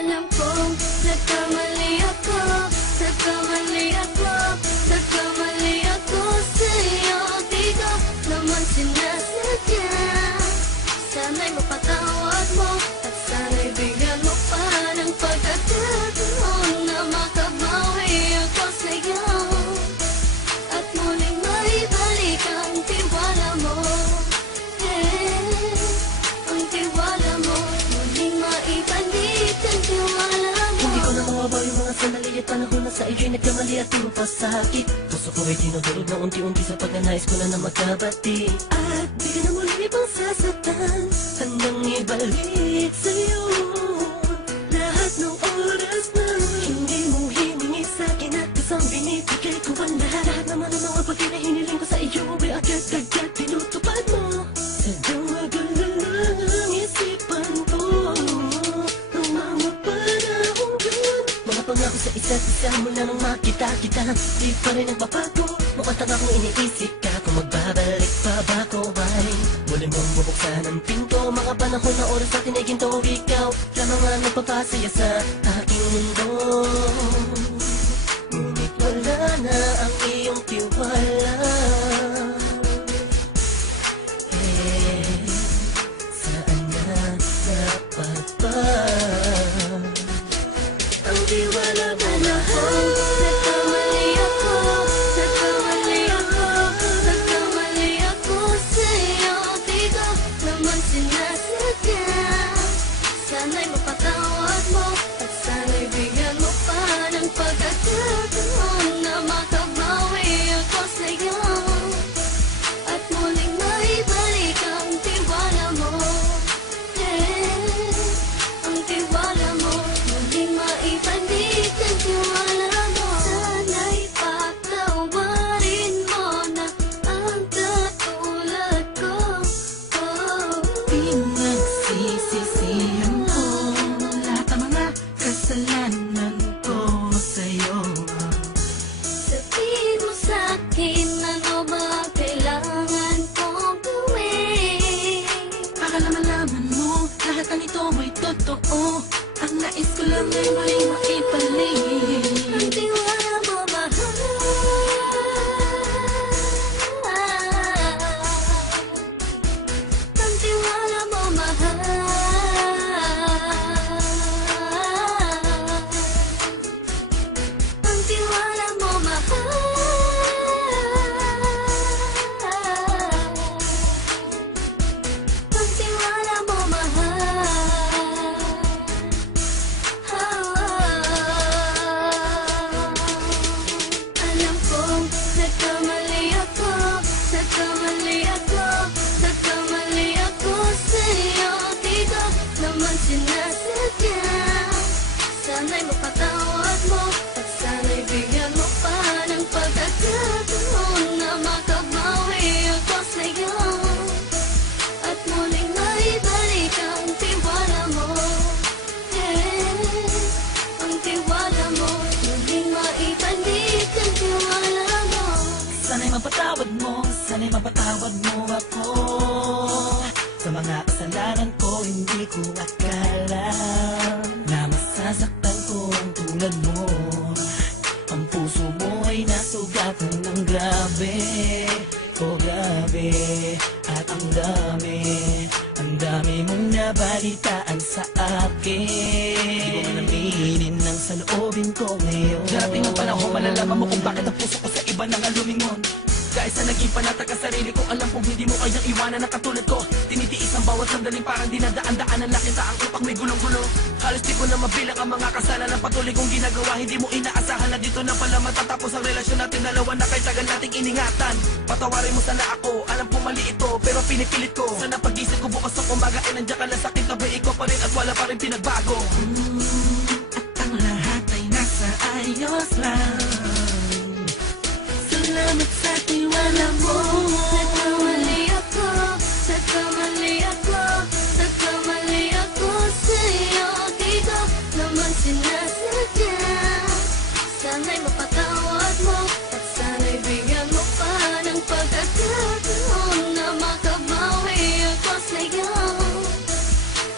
Alam kong nagkamali ako, nagkamali ako, nagkamali ako sa'yo. Di ko naman sinasadya. Sana'y mapatawad mo at sana'y bigyan mo pa ng pagkakataon na makabawi ako sa'yo at muling maibalik ang tiwala mo. Ang tiwala mo, muling maibalik ang tiwala mo. Hindi ko na mawabaw yung mga sandali at panahon na sa iyo'y nagkamali at di mo pasakit. Puso ko ay dinudurog na unti-unti sa pagnanais ko na magkabati. At di ka na muling ibang sasaktan, handang ibalik sa'yo lahat ng oras na hindi mo hiningi sa'kin at isang binibigay ko ang lahat naman ang mga bagay na hiniling ko sa iyo ay agad-agad tinutupad mo. Sadyang magalala ang isipan ko ng mga panahon yun. Mga pangako sa isa't isa mula nang makita kita, di pa rin nagbabago. Mukhang tanga kung iniisip ka kung magbabalik pa ba ko ay muli mong bubuksan ang pinto. Mga panahon na oras natin ay ginto, ikaw lamang ang nagpapasaya sa aking mundo. Ngunit wala na ang iyong tiwala. Saan na dapat ba ang tiwala mo mahal? Nagkamali ako, nagkamali ako, nagkamali ako sa'yo. Di ko naman sinasadya. Sana'y mapatawad mo at sana'y bigyan mo pa ng pagkakataon na makabawi ako sa'yo at muling maibalik ang tiwala mo. Ang tiwala mo, muling maibalik ang tiwala mo. Sana'y patawarin mo na ang katulad ko. Pinagsisisihan ko lahat ng mga kasalanan ko sa'yo. Sabihin mo sa'kin ano ba kailangan kong gawin. Para malaman mo lahat ng ito ay totoo. Ang nais ko lang ay muling maibalik Ang tiwala mo mahal. Ang tiwala mo mahal. Ang tiwala mo mahal. Ang tiwala mo mahal. Alam kong nagkamali ako, nagkamali ako, nagkamali ako sa'yo. Di ko naman sinasadya. Sana'y mapatawad mo at sana'y bigyan mo pa ng pagkakataon na makabawi ako sa'yo at muling maibalik ang tiwala mo. Ang tiwala mo, muling maibalik ang tiwala mo. Sana'y mapatawad mo, sana'y mapatawad mo ako sa mga kasalanan ko. Hindi ko akala na masasaktan ko ang tulad mo. Ang puso mo ay nasugatan ng grabe, oh grabe. At ang dami mong nabalitaan sa akin. Di ko man aminin ng saloobin ko ngayon. Darating ang panahon, malalaman mo kung bakit ang puso ko sa iba nang alumingon. Dahil sa naging panatag ka sarili ko, alam kong hindi mo kayang iwanan na katulad ko. Tinitiis ang bawat sandaling parang dinadaan-daanan lang kita ang upang may gulong-gulo. Halos di ko na mabilang ang mga kasalanan patuloy kong ginagawa. Hindi mo inaasahan na dito na pala matatapos ang relasyon natin dalawa na kay tagal nating iningatan. Patawarin mo sana ako, alam ko mali ito pero pinipilit ko. Sana pag-isip ko bukas ng umaga ay nandiyan ka lang sa akin, tabi ko pa rin at wala pa rin pinagbago. At ang lahat ay nasa ayos lang. Salamat sa tiwala mo. Nagkamali ako, nagkamali ako, nagkamali ako sa'yo. Di ko naman sinasadya. Sana'y mapatawad mo at sana'y bigyan mo pa ng pagkakataon na makabawi ako sa'yo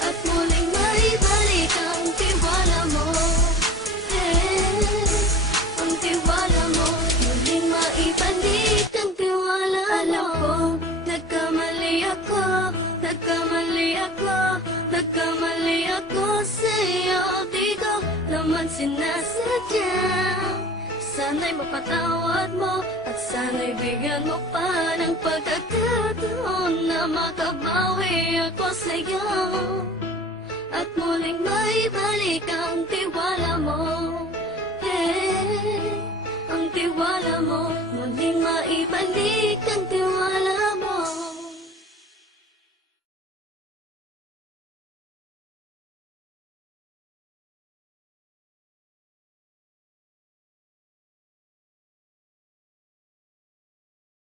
at muling maibalik ang sa'yo, di ko naman sinasadya. Sana'y mapatawad mo at sana'y bigyan mo pa ng pagkakataon na makabawi ako sa'yo at muling maibalik ang tiwala mo.